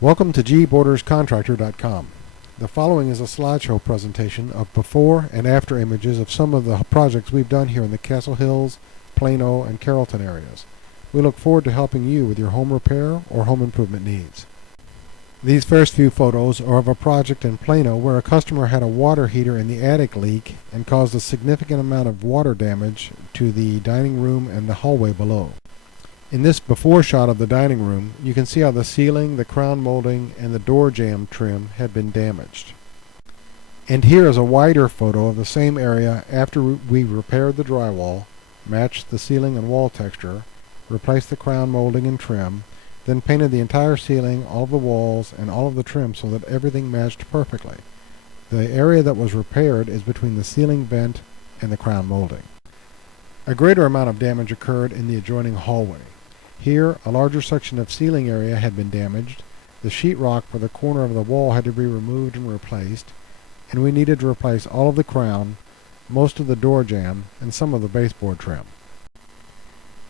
Welcome to gborderscontractor.com. The following is a slideshow presentation of before and after images of some of the projects we've done here in the Castle Hills, Plano, and Carrollton areas. We look forward to helping you with your home repair or home improvement needs. These first few photos are of a project in Plano where a customer had a water heater in the attic leak and caused a significant amount of water damage to the dining room and the hallway below. In this before shot of the dining room, you can see how the ceiling, the crown molding, and the door jamb trim had been damaged. And here is a wider photo of the same area after we repaired the drywall, matched the ceiling and wall texture, replaced the crown molding and trim, then painted the entire ceiling, all of the walls, and all of the trim so that everything matched perfectly. The area that was repaired is between the ceiling vent and the crown molding. A greater amount of damage occurred in the adjoining hallway. Here, a larger section of ceiling area had been damaged, the sheetrock for the corner of the wall had to be removed and replaced, and we needed to replace all of the crown, most of the door jamb, and some of the baseboard trim.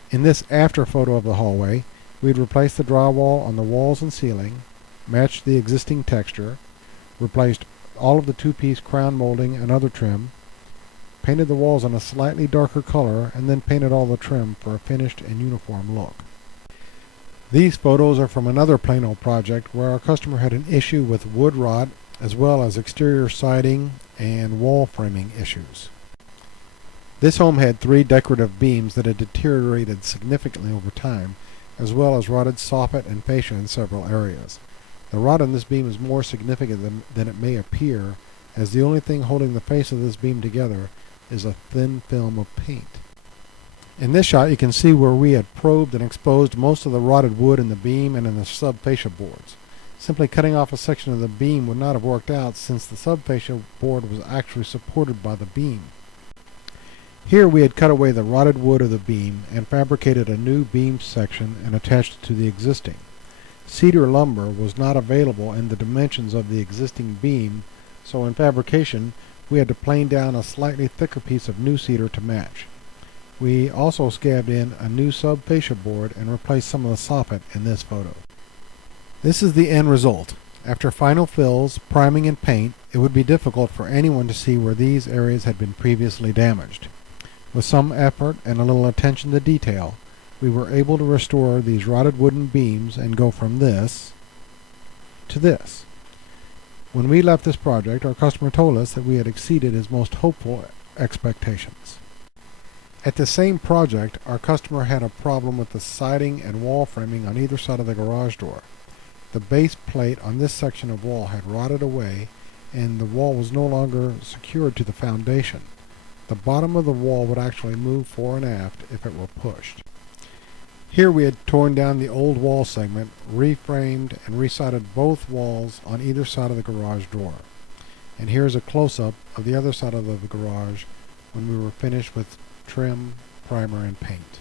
In this after photo of the hallway, we'd replaced the drywall on the walls and ceiling, matched the existing texture, replaced all of the two-piece crown molding and other trim, painted the walls in a slightly darker color, and then painted all the trim for a finished and uniform look. These photos are from another Plano project where our customer had an issue with wood rot as well as exterior siding and wall framing issues. This home had 3 decorative beams that had deteriorated significantly over time, as well as rotted soffit and fascia in several areas. The rot in this beam is more significant than it may appear, as the only thing holding the face of this beam together is a thin film of paint. In this shot you can see where we had probed and exposed most of the rotted wood in the beam and in the subfascia boards. Simply cutting off a section of the beam would not have worked out since the subfascia board was actually supported by the beam. Here we had cut away the rotted wood of the beam and fabricated a new beam section and attached it to the existing. Cedar lumber was not available in the dimensions of the existing beam, so in fabrication we had to plane down a slightly thicker piece of new cedar to match. We also scabbed in a new subfascia board and replaced some of the soffit in this photo. This is the end result. After final fills, priming, and paint, it would be difficult for anyone to see where these areas had been previously damaged. With some effort and a little attention to detail, we were able to restore these rotted wooden beams and go from this to this. When we left this project, our customer told us that we had exceeded his most hopeful expectations. At the same project, our customer had a problem with the siding and wall framing on either side of the garage door. The base plate on this section of wall had rotted away, and the wall was no longer secured to the foundation. The bottom of the wall would actually move fore and aft if it were pushed. Here we had torn down the old wall segment, reframed, and resided both walls on either side of the garage door. And here's a close-up of the other side of the garage when we were finished with trim, primer, and paint.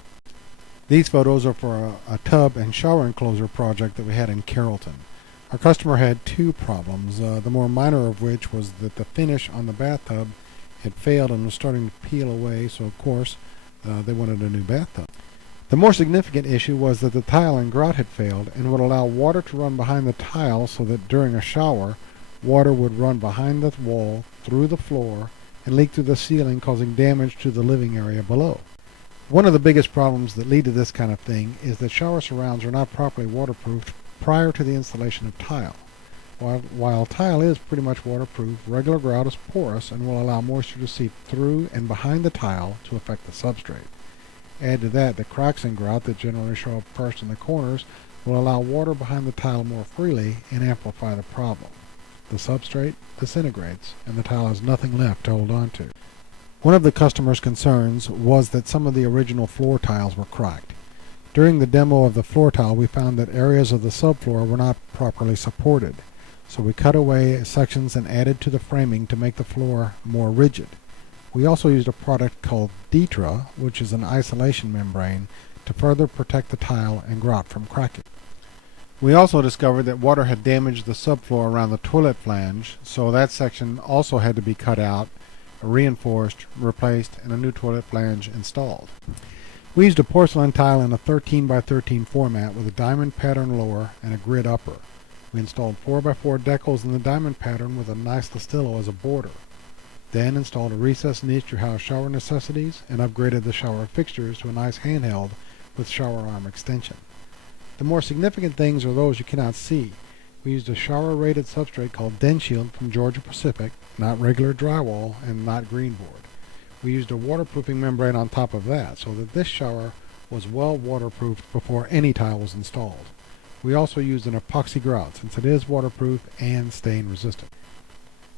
These photos are for a tub and shower enclosure project that we had in Carrollton. Our customer had 2 problems, the more minor of which was that the finish on the bathtub had failed and was starting to peel away, so of course they wanted a new bathtub. The more significant issue was that the tile and grout had failed and would allow water to run behind the tile so that during a shower, water would run behind the wall, through the floor, and leak through the ceiling, causing damage to the living area below. One of the biggest problems that lead to this kind of thing is that shower surrounds are not properly waterproofed prior to the installation of tile. While tile is pretty much waterproof, regular grout is porous and will allow moisture to seep through and behind the tile to affect the substrate. Add to that the cracks in grout that generally show up first in the corners will allow water behind the tile more freely and amplify the problem. The substrate disintegrates, and the tile has nothing left to hold on to. One of the customer's concerns was that some of the original floor tiles were cracked. During the demo of the floor tile, we found that areas of the subfloor were not properly supported, so we cut away sections and added to the framing to make the floor more rigid. We also used a product called Detra, which is an isolation membrane, to further protect the tile and grout from cracking. We also discovered that water had damaged the subfloor around the toilet flange, so that section also had to be cut out, reinforced, replaced, and a new toilet flange installed. We used a porcelain tile in a 13 by 13 format with a diamond pattern lower and a grid upper. We installed 4x4 decals in the diamond pattern with a nice Listillo as a border. Then installed a recessed niche to house shower necessities and upgraded the shower fixtures to a nice handheld with shower arm extension. The more significant things are those you cannot see. We used a shower-rated substrate called DenShield from Georgia Pacific, not regular drywall and not green board. We used a waterproofing membrane on top of that so that this shower was well waterproofed before any tile was installed. We also used an epoxy grout since it is waterproof and stain resistant.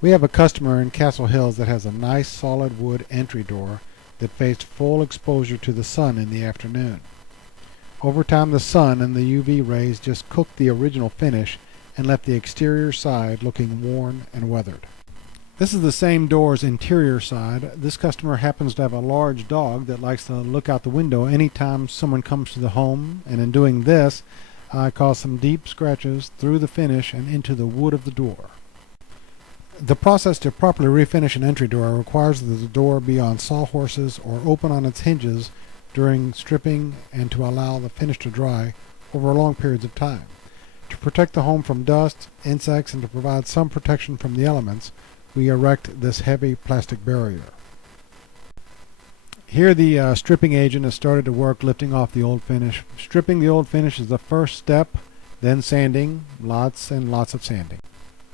We have a customer in Castle Hills that has a nice solid wood entry door that faced full exposure to the sun in the afternoon. Over time the sun and the UV rays just cooked the original finish and left the exterior side looking worn and weathered. This is the same door's interior side. This customer happens to have a large dog that likes to look out the window anytime someone comes to the home, and in doing this I caused some deep scratches through the finish and into the wood of the door. The process to properly refinish an entry door requires that the door be on sawhorses or open on its hinges during stripping and to allow the finish to dry over long periods of time. To protect the home from dust, insects, and to provide some protection from the elements, we erect this heavy plastic barrier. Here the stripping agent has started to work lifting off the old finish. Stripping the old finish is the first step, then sanding, lots and lots of sanding.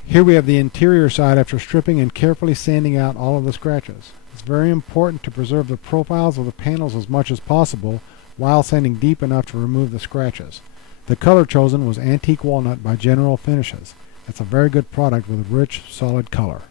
Here we have the interior side after stripping and carefully sanding out all of the scratches. It's very important to preserve the profiles of the panels as much as possible while sanding deep enough to remove the scratches. The color chosen was Antique Walnut by General Finishes. It's a very good product with rich, solid color.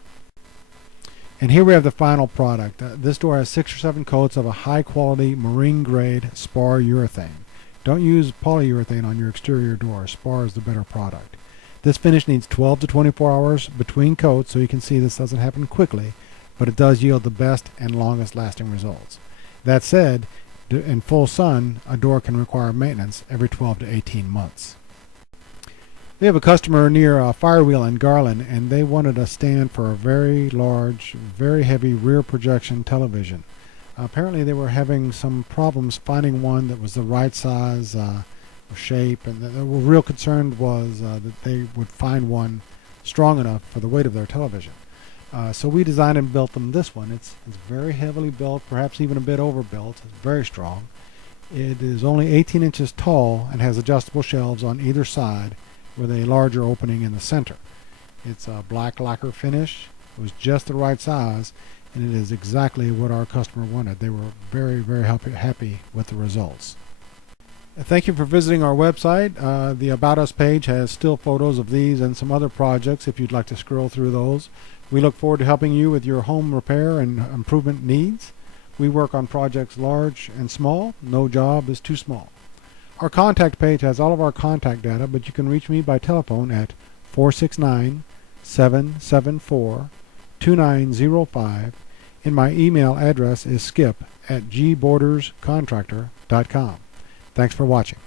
And here we have the final product. This door has 6 or 7 coats of a high-quality marine-grade spar urethane. Don't use polyurethane on your exterior door. Spar is the better product. This finish needs 12 to 24 hours between coats, so you can see this doesn't happen quickly, but it does yield the best and longest-lasting results. That said, in full sun, a door can require maintenance every 12 to 18 months. We have a customer near Firewheel in Garland, and they wanted a stand for a very large, very heavy rear projection television. Apparently they were having some problems finding one that was the right size or shape, and the real concern was that they would find one strong enough for the weight of their television. So we designed and built them this one. It's very heavily built, perhaps even a bit overbuilt. It's very strong. It is only 18 inches tall and has adjustable shelves on either side with a larger opening in the center. It's a black lacquer finish. It was just the right size, and it is exactly what our customer wanted. They were very, very happy with the results. Thank you for visiting our website. The About Us page has still photos of these and some other projects if you'd like to scroll through those. We look forward to helping you with your home repair and improvement needs. We work on projects large and small. No job is too small. Our contact page has all of our contact data, but you can reach me by telephone at 469-774-2905, and my email address is skip@gborderscontractor.com. Thanks for watching.